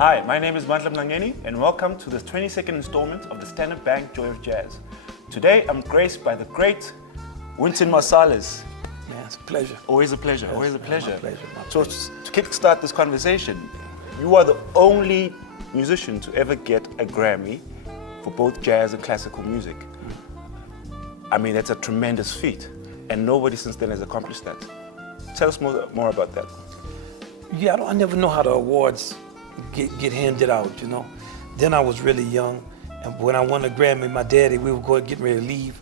Hi, my name is Mandla Mnangeni and welcome to the 22nd installment of the Standard Bank Joy of Jazz. Today I'm graced by the great Wynton Marsalis. Man, it's a pleasure. Always a pleasure, Yes, always a man, pleasure. my pleasure, my So pleasure. to kickstart this conversation, you are the only musician to ever get a Grammy for both jazz and classical music. I mean, that's a tremendous feat and nobody since then has accomplished that. Tell us more about that. Yeah, I never know how the awards get handed out, you know. Then I was really young, and when I won the Grammy, my daddy, we were getting ready to leave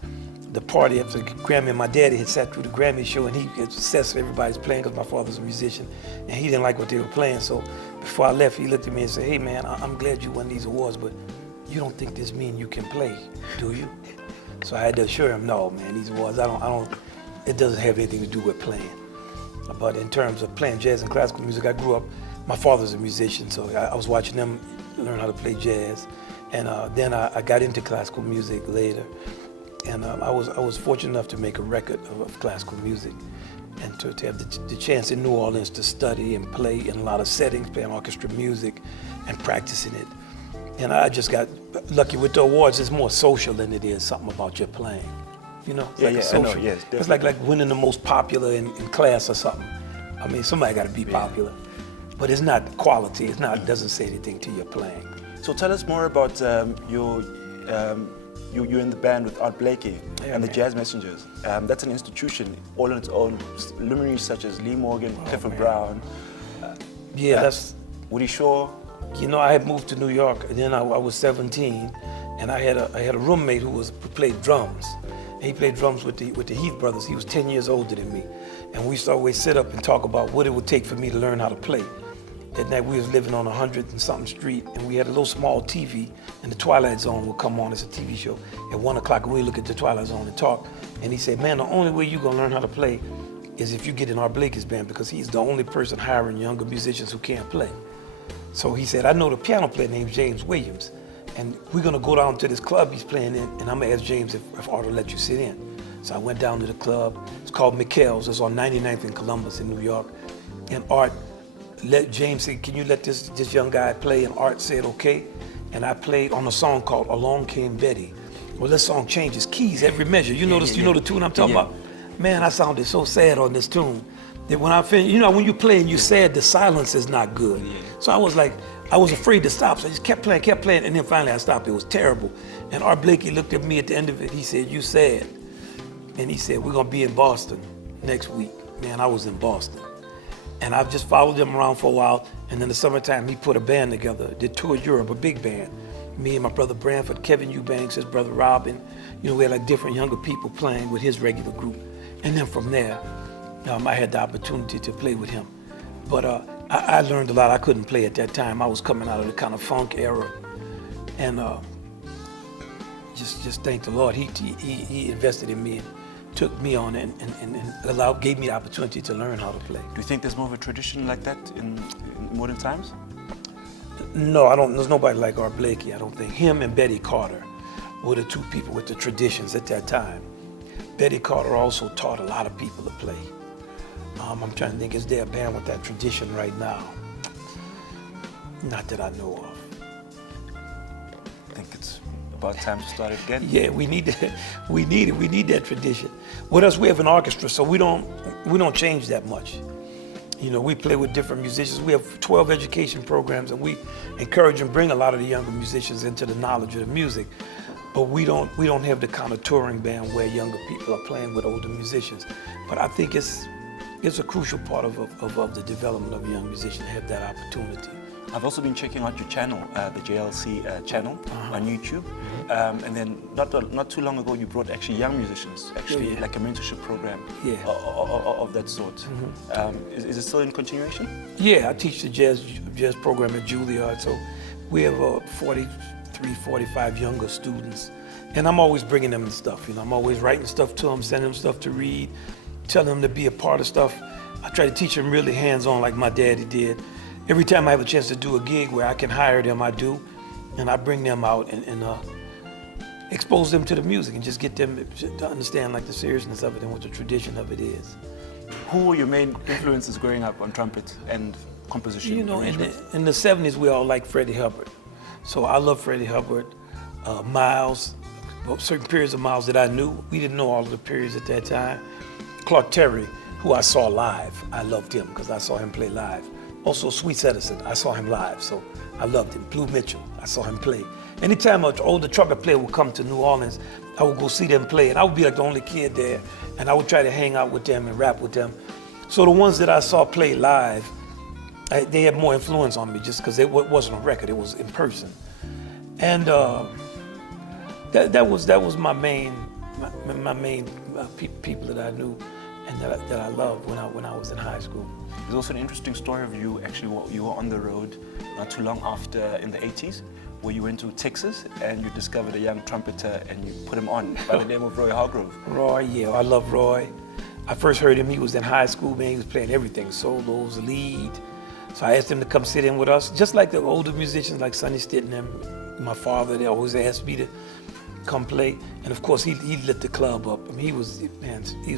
the party after the Grammy, and my daddy had sat through the Grammy show, and he assessed everybody's playing because my father's a musician, and he didn't like what they were playing. So before I left, he looked at me and said, "Hey man, I'm glad you won these awards, but you don't think this means you can play, do you?" So I had to assure him, "No, man, these awards, I don't. It doesn't have anything to do with playing." But in terms of playing jazz and classical music, I grew up, my father's a musician, so I was watching them learn how to play jazz. And then I got into classical music later. And I was fortunate enough to make a record of classical music and to have the chance in New Orleans to study and play in a lot of settings, playing orchestra music and practicing it. And I just got lucky with the awards. It's more social than it is something about your playing. You know, it's Yeah, social. I know, yes, It's like winning the most popular in class or something. I mean, somebody got to be popular, but it's not quality. It's not. It doesn't say anything to your playing. So tell us more about you're in the band with Art Blakey and the Jazz Messengers. That's an institution all on its own. Luminaries such as Lee Morgan, Clifford Brown. That's. Woody Shaw. You know, I had moved to New York, and then I was 17, and I had a roommate who played drums. And he played drums with the Heath brothers. He was 10 years older than me, and we used to always sit up and talk about what it would take for me to learn how to play. That night we was living on 100 and something street, and we had a little small TV, and the Twilight Zone would come on as a TV show at 1 o'clock, and we'd look at the Twilight Zone and talk. And he said, "Man, the only way you're gonna learn how to play is if you get in Art Blakey's band, because he's the only person hiring younger musicians who can't play." So he said, "I know the piano player named James Williams, and we're gonna go down to this club he's playing in, and I'm gonna ask James if Art will let you sit in." So I went down to the club. It's called Mikkel's. It's on 99th and Columbus in New York. And Art let James say, "Can you let this young guy play?" And Art said, "Okay." And I played on a song called "Along Came Betty." Well, this song changes keys every measure. You know you know the tune I'm talking about? Man, I sounded so sad on this tune that when I finished, you know, when you play and you're sad, the silence is not good. So I was afraid to stop. So I just kept playing, and then finally I stopped. It was terrible. And Art Blakey looked at me at the end of it. He said, "You sad?" And he said, "We're gonna be in Boston next week." Man, I was in Boston. And I've just followed him around for a while. And in the summertime, he put a band together, did tour Europe, a big band. Me and my brother Branford, Kevin Eubanks, his brother Robin. You know, we had like different younger people playing with his regular group. And then from there, I had the opportunity to play with him. But I learned a lot. I couldn't play at that time. I was coming out of the kind of funk era. And just thank the Lord. He invested in me and took me on and gave me the opportunity to learn how to play. Do you think there's more of a tradition like that in modern times? No, I don't. There's nobody like Art Blakey, I don't think. Him and Betty Carter were the two people with the traditions at that time. Betty Carter also taught a lot of people to play. I'm trying to think, is there a band with that tradition right now? Not that I know of. I think it's about time to start it again. Yeah, we need that. We need that tradition. With us, we have an orchestra, so we don't change that much. You know, we play with different musicians. We have 12 education programs, and we encourage and bring a lot of the younger musicians into the knowledge of the music. But we don't have the kind of touring band where younger people are playing with older musicians. But I think it's a crucial part of the development of a young musician to have that opportunity. I've also been checking out your channel, the JLC channel on YouTube. And then not too long ago, you brought actually young musicians, like a mentorship program of that sort. Is it still in continuation? Yeah, I teach the jazz program at Juilliard, so we have 43, 45 younger students. And I'm always bringing them stuff, you know. I'm always writing stuff to them, sending them stuff to read, telling them to be a part of stuff. I try to teach them really hands-on like my daddy did. Every time I have a chance to do a gig where I can hire them, I do. And I bring them out and expose them to the music and just get them to understand like the seriousness of it and what the tradition of it is. Who were your main influences growing up on trumpet and composition? You know, arrangements? in the 70s, we all liked Freddie Hubbard. So I love Freddie Hubbard, Miles, certain periods of Miles that I knew. We didn't know all of the periods at that time. Clark Terry, who I saw live, I loved him because I saw him play live. Also, Sweet Edison, I saw him live, so I loved him. Blue Mitchell, I saw him play. Anytime an older trumpet player would come to New Orleans, I would go see them play, and I would be like the only kid there, and I would try to hang out with them and rap with them. So the ones that I saw play live, they had more influence on me just because it wasn't a record, it was in person. And that was my main people that I knew and that I loved when I was in high school. There's also an interesting story of you actually, you were on the road not too long after in the 80s, where you went to Texas and you discovered a young trumpeter and you put him on by the name of Roy Hargrove. Roy, yeah, I love Roy. I first heard him, he was in high school, man, he was playing everything, solos, lead. So I asked him to come sit in with us, just like the older musicians like Sonny Stitton, my father, they always asked me to come play. And of course, he lit the club up. I mean, he was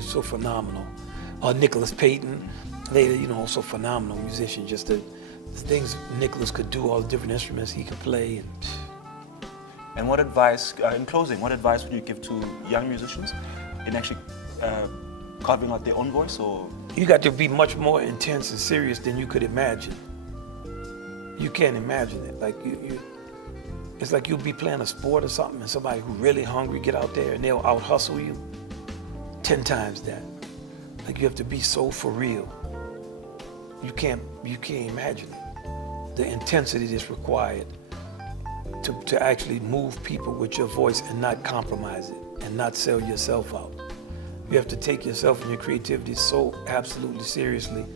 so phenomenal. Nicholas Payton, they, also phenomenal musician, just the things Nicholas could do, all the different instruments he could play. And what advice, in closing, what advice would you give to young musicians in actually carving out their own voice? Or you got to be much more intense and serious than you could imagine. You can't imagine it. Like it's like you'll be playing a sport or something, and somebody who's really hungry get out there and they'll out hustle you 10 times that. Like you have to be so for real. You can't imagine it. The intensity that's required to actually move people with your voice and not compromise it and not sell yourself out. You have to take yourself and your creativity so absolutely seriously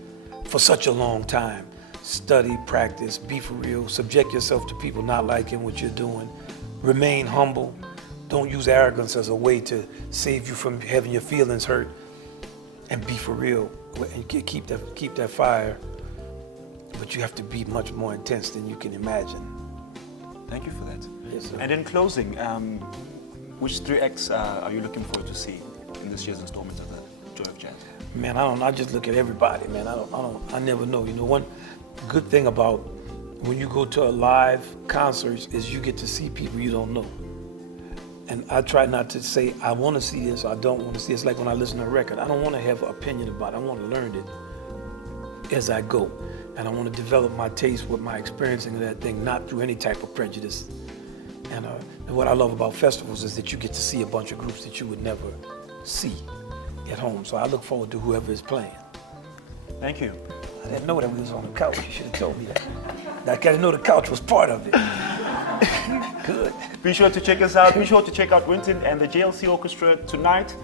for such a long time. Study, practice, be for real, subject yourself to people not liking what you're doing, remain humble, don't use arrogance as a way to save you from having your feelings hurt, and be for real and keep that fire, but you have to be much more intense than you can imagine. Thank you for that. Yes, sir. And in closing, which 3 acts are you looking forward to see in this year's installment of the Joy of Jazz? Man, I just look at everybody, man. I never know. One good thing about when you go to a live concert is you get to see people you don't know. And I try not to say, I want to see this, or I don't want to see it. It's like when I listen to a record. I don't want to have an opinion about it. I want to learn it as I go. And I want to develop my taste with my experiencing of that thing, not through any type of prejudice. And what I love about festivals is that you get to see a bunch of groups that you would never see at home. So I look forward to whoever is playing. Thank you. I didn't know that we was on the couch. You should have told me that. I got to know the couch was part of it. Good. Be sure to check us out. Be sure to check out Wynton and the JLC Orchestra tonight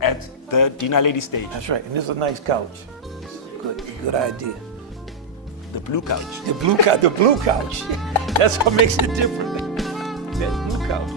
at the Dina Lady stage. That's right. And this is a nice couch. Good idea. The blue couch. The blue couch. That's what makes it different. That blue couch.